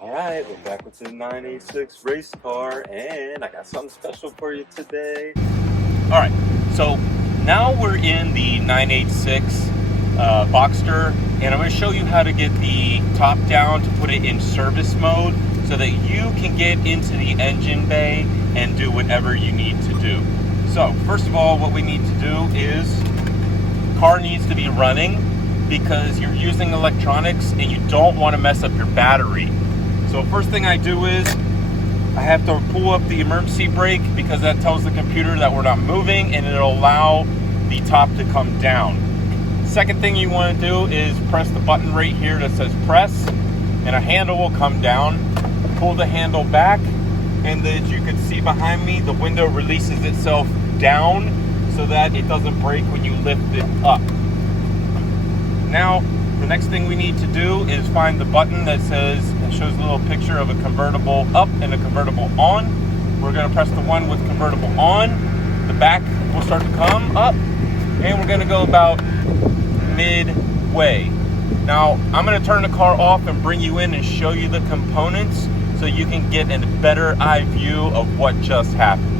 Alright, we're back with the 986 race car, and I got something special for you today. Alright, so now we're in the 986 Boxster, and I'm going to show you how to get the top down to put it in service mode so that you can get into the engine bay and do whatever you need to do. So, first of all, what we need to do is, car needs to be running because you're using electronics and you don't want to mess up your battery. So first thing I do is I have to pull up the emergency brake because that tells the computer that we're not moving and it'll allow the top to come down. Second thing you want to do is press the button right here that says press, and a handle will come down. Pull the handle back, and as you can see behind me, the window releases itself down so that it doesn't break when you lift it up. Now, the next thing we need to do is find the button that shows a little picture of a convertible up and a convertible on. We're going to press the one with convertible on. The back will start to come up, and we're going to go about midway. Now, I'm going to turn the car off and bring you in and show you the components so you can get a better eye view of what just happened.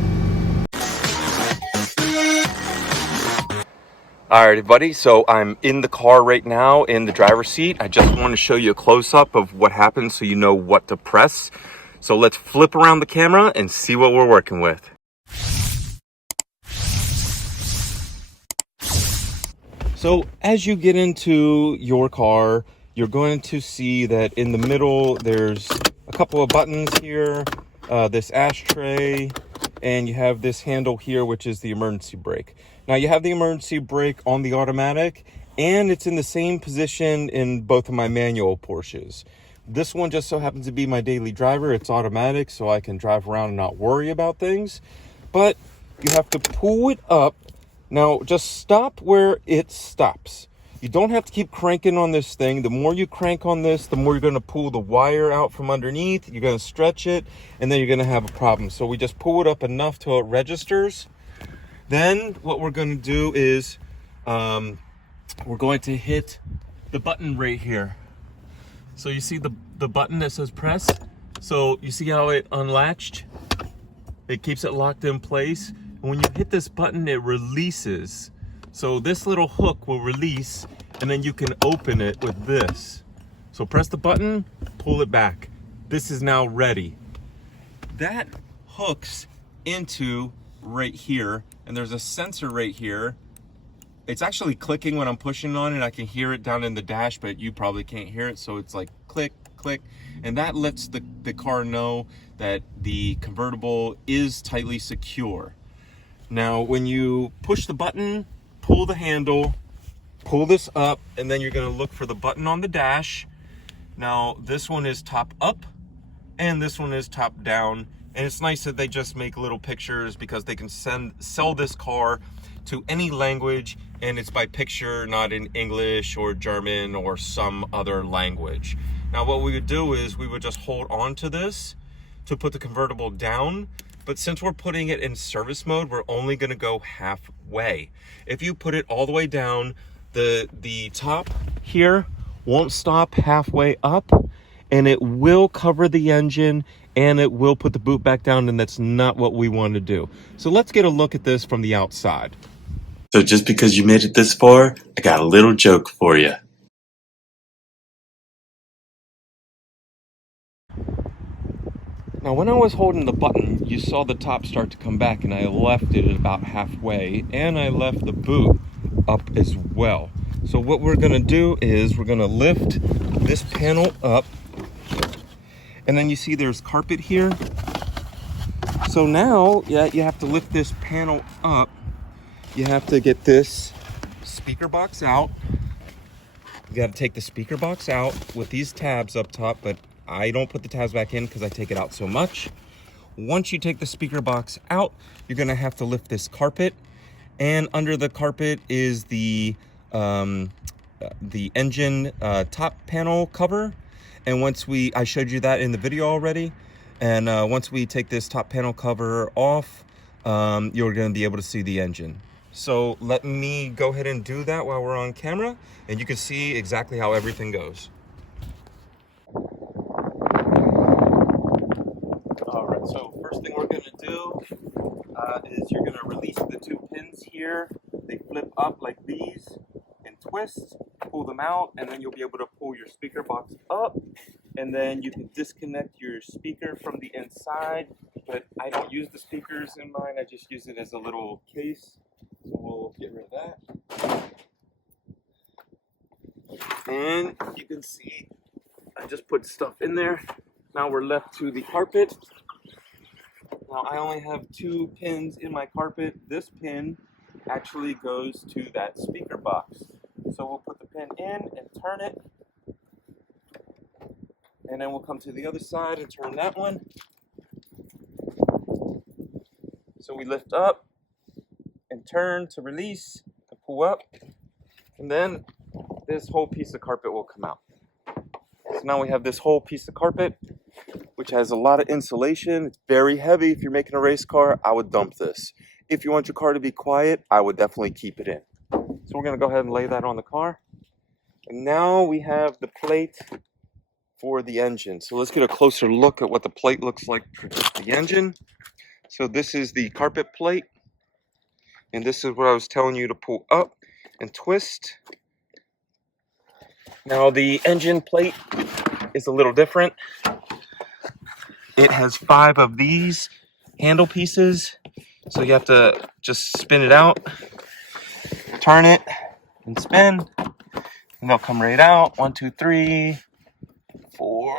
All right, everybody, so I'm in the car right now in the driver's seat. I just want to show you a close-up of what happened so you know what to press. So let's flip around the camera and see what we're working with. So as you get into your car, you're going to see that in the middle there's a couple of buttons here, this ashtray, and you have this handle here, which is the emergency brake. Now you have the emergency brake on the automatic, and it's in the same position in both of my manual Porsches. This one just so happens to be my daily driver. It's automatic, so I can drive around and not worry about things. But you have to pull it up. Now just stop where it stops. You don't have to keep cranking on this thing. The more you crank on this, the more you're going to pull the wire out from underneath. You're going to stretch it, and then you're going to have a problem. So we just pull it up enough till it registers. Then what we're going to do is we're going to hit the button right here. So you see the button that says press? So you see how it unlatched? It keeps it locked in place. And when you hit this button, it releases. So this little hook will release, and then you can open it with this. So press the button, pull it back. This is now ready. That hooks into right here, and there's a sensor right here. It's actually clicking when I'm pushing on it. I can hear it down in the dash, but you probably can't hear it. So it's like click, click, and that lets the car know that the convertible is tightly secure. Now, when you push the button, pull the handle, pull this up, and then you're going to look for the button on the dash. Now, this one is top up, and this one is top down. And it's nice that they just make little pictures because they can sell this car to any language, and it's by picture, not in English or German or some other language. Now, what we would do is we would just hold on to this to put the convertible down. But since we're putting it in service mode, we're only going to go halfway. If you put it all the way down, the top here won't stop halfway up, and it will cover the engine, and it will put the boot back down, and that's not what we want to do. So let's get a look at this from the outside. So just because you made it this far, I got a little joke for you. Now, when I was holding the button, you saw the top start to come back, and I left it at about halfway, and I left the boot up as well. So what we're going to do is we're going to lift this panel up, and then you see there's carpet here. So now, you have to lift this panel up. You have to get this speaker box out. You got to take the speaker box out with these tabs up top, but I don't put the tabs back in because I take it out so much. Once you take the speaker box out, you're going to have to lift this carpet, and under the carpet is the engine top panel cover. And I showed you that in the video already. And once we take this top panel cover off, you're going to be able to see the engine. So let me go ahead and do that while we're on camera, and you can see exactly how everything goes. So first thing we're going to do is you're going to release the two pins here. They flip up like these and twist, pull them out, and then you'll be able to pull your speaker box up, and then you can disconnect your speaker from the inside. But I don't use the speakers in mine, I just use it as a little case. So we'll get rid of that. And you can see I just put stuff in there. Now we're left to the carpet. Now I only have two pins in my carpet. This pin actually goes to that speaker box. So we'll put the pin in and turn it. And then we'll come to the other side and turn that one. So we lift up and turn to release and pull up. And then this whole piece of carpet will come out. So now we have this whole piece of carpet, which has a lot of insulation. It's very heavy. If you're making a race car, I would dump this. If you want your car to be quiet, I would definitely keep it in. So we're gonna go ahead and lay that on the car. And now we have the plate for the engine. So let's get a closer look at what the plate looks like for the engine. So this is the carpet plate. And this is what I was telling you to pull up and twist. Now the engine plate is a little different. It has 5 of these handle pieces. So you have to just spin it out, turn it, and spin. And they'll come right out. 1, 2, 3, 4.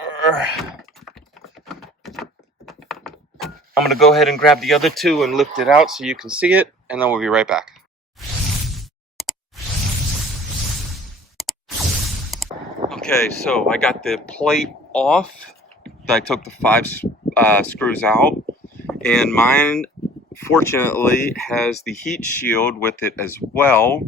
I'm gonna go ahead and grab the other 2 and lift it out so you can see it, and then we'll be right back. Okay, so I got the plate off. I took the 5 screws out, and mine fortunately has the heat shield with it as well.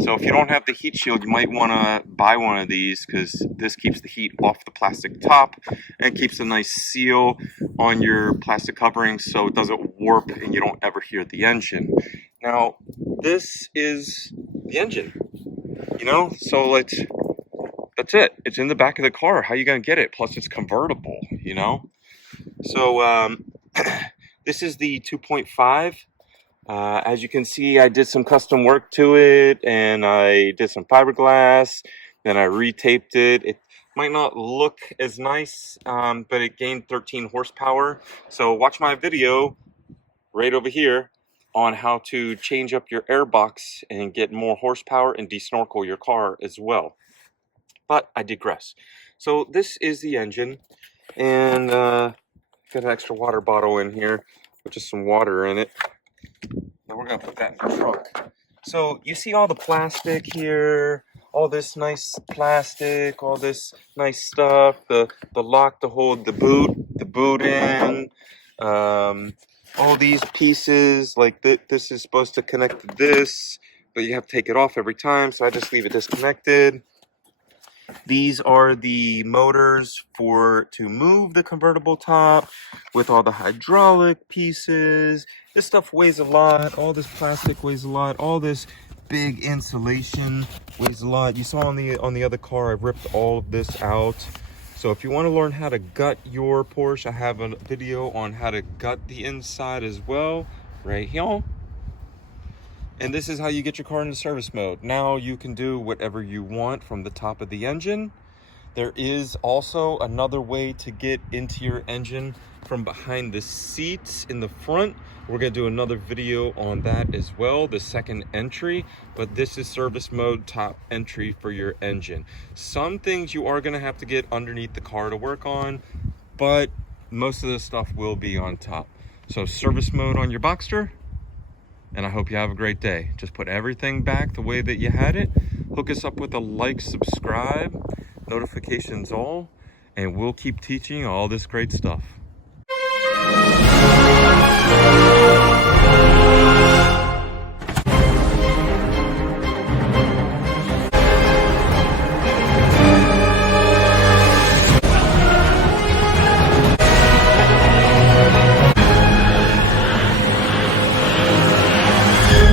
So if you don't have the heat shield, you might want to buy one of these, because this keeps the heat off the plastic top and keeps a nice seal on your plastic covering so it doesn't warp and you don't ever hear the engine. Now, this is the engine, you know, so that's it. It's in the back of the car. How are you going to get it? Plus, it's convertible, you know. So this is the 2.5. As you can see, I did some custom work to it, and I did some fiberglass, then I retaped it. It might not look as nice, but it gained 13 horsepower. So watch my video right over here on how to change up your air box and get more horsepower and de-snorkel your car as well. But I digress. So this is the engine, and got an extra water bottle in here with just some water in it. Now we're gonna put that in the trunk. So you see all the plastic here, all this nice plastic, all this nice stuff, the lock to hold the boot in, all these pieces, like this is supposed to connect to this, but you have to take it off every time, so I just leave it disconnected. These are the motors to move the convertible top with all the hydraulic pieces. This stuff weighs a lot. All this plastic weighs a lot. All this big insulation weighs a lot. You saw on the other car, I ripped all of this out. So if you want to learn how to gut your Porsche, I have a video on how to gut the inside as well, right here. And this is how you get your car into service mode. Now you can do whatever you want from the top of the engine. There is also another way to get into your engine from behind the seats in the front. We're gonna do another video on that as well, the second entry, but this is service mode top entry for your engine. Some things you are gonna have to get underneath the car to work on, but most of the stuff will be on top. So service mode on your Boxster, and I hope you have a great day. Just put everything back the way that you had it. Hook us up with a like, subscribe, notifications all, and we'll keep teaching all this great stuff.